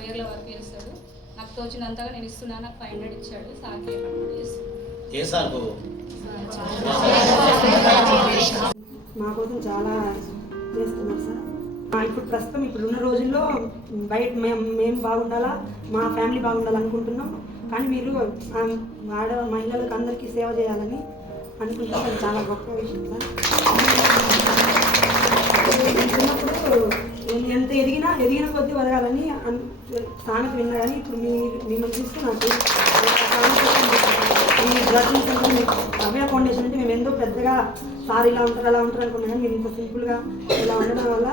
కొరియర్లో work చేస్తాడు. నాకు తోచినంతగా నేను ఇస్తున్నాను నాకు ఫైవ్ హండ్రెడ్ ఇచ్చాడు. సార్కి ఏ సార్ మా కోసం చాలా చేస్తున్నారు సార్. ఇప్పుడు ప్రస్తుతం ఇప్పుడు ఉన్న రోజుల్లో బయట మేము మేము బాగుండాలా మా ఫ్యామిలీ బాగుండాలి అనుకుంటున్నాం. కానీ మీరు ఆడ మహిళలకు అందరికీ సేవ చేయాలని అనుకుంటున్నాం. అది చాలా గొప్ప విషయం సార్. చిన్నప్పుడు ఎంత ఎదిగినా ఎదిగిన కొద్ది వదగాలని అన్- సామెత విన్నా కానీ ఇప్పుడు మీ మిమ్మల్ని చూస్తే నాకు ఈ సెంటర్ అభయ ఫౌండేషన్ అంటే మేము ఎంతో పెద్దగా సార్ ఇలా ఉంటారు అలా ఉంటారు అనుకున్నాం. కానీ మీరు ఇంత సింపుల్గా ఇలా ఉండడం వల్ల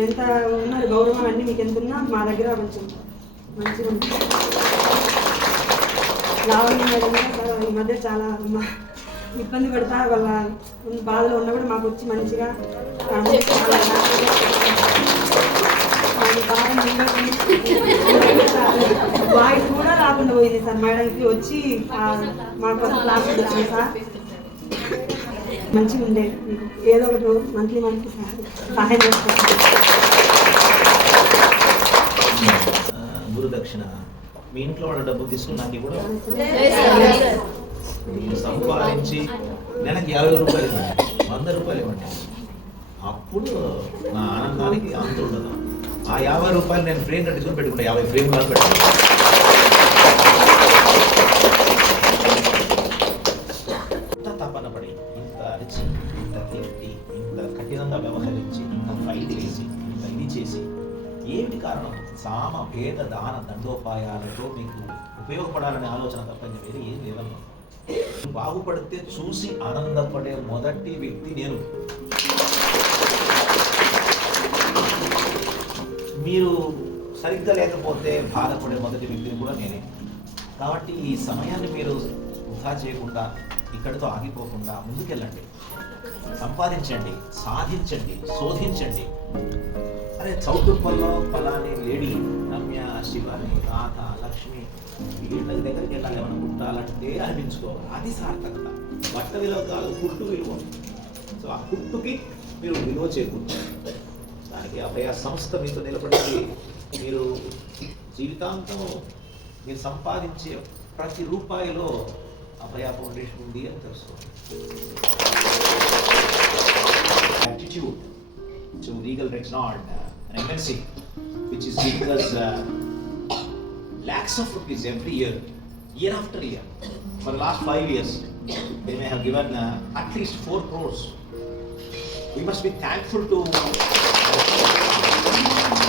ఎంత ఉన్న గౌరవం అన్నీ మీకు ఎంత ఉన్నా మా దగ్గర కొంచెం మంచిగా ఉంటుంది లావణ్య మేడం ఈ మధ్య చాలా ఇబ్బంది పడతా వాళ్ళ బాధలో ఉన్నా కూడా మాకు వచ్చి మంచిగా మాకు వాయిస్ కూడా రాకుండా పోయింది సార్. మేడంకి వచ్చి ఆ, మా కోసం క్లాస్ వచ్చింది సార్. మంచిగా ఉండే. మీకు ఏదో ఒకటి మంత్లీ మంత్లీ సహాయం చేస్తాను గురుదక్షిణ. మీ ఇంట్లో వాళ్ళ డబ్బులు తీసుకుని నాకు కూడా సంపాదించి నెలకి యాభై రూపాయలు ఇవ్వండి. వంద రూపాయలు ఇవ్వండి. అప్పుడు నా ఆనందానికి అంత ఉండదు. ఆ యాభై రూపాయలు నేను ఫ్రేమ్ కట్టుకుని పెట్టుకుంటా యాభై ఫ్రేమ్ కాదు పెట్టుకుంటా. ఇంత తపన పడి ఇంత అరిచి ఇంత తిట్టి ఇంత కఠినంగా వ్యవహరించి ఇంత ఫైట్ చేసి ఇంత ఇది చేసి ఏమిటి కారణం? సామ భేద దాన దండోపాయాలతో మీకు ఉపయోగపడాలనే ఆలోచన తప్ప ఇంకా వేరే ఏం లేదన్నమాట. బాగుపడితే చూసి ఆనందపడే మొదటి వ్యక్తి నేను. మీరు సరిగ్గా లేకపోతే బాధపడే మొదటి వ్యక్తిని కూడా నేనే. కాబట్టి ఈ సమయాన్ని మీరు వృధా చేయకుండా ఇక్కడితో ఆగిపోకుండా ముందుకెళ్ళండి. సంపాదించండి సాధించండి శోధించండి. అరే చౌటుప్పల్లో ఫలాని లేడీ శివాని రాధ లక్ష్మి వీళ్ళ దగ్గరికి వెళ్ళాలి ఏమైనా పుట్టాలంటే అనిపించుకోవాలి. అది సార్థకత. బట్ట విలువ కాదు పుట్టు విలువ. సో ఆ కుట్టుకి మీరు విలువ చేకూర్చారు దానికి అభయ సంస్థ మీతో నిలబడి మీరు జీవితాంతం మీరు సంపాదించే ప్రతి రూపాయిలో అభయ ఫౌండేషన్ ఉంది అని తెలుసుకోండి. Attitude to legal Rexnord, uh, an which is uh, lakhs of rupees every year, year after year. For the last five years, they may have given uh, at least four crores. We must be thankful to.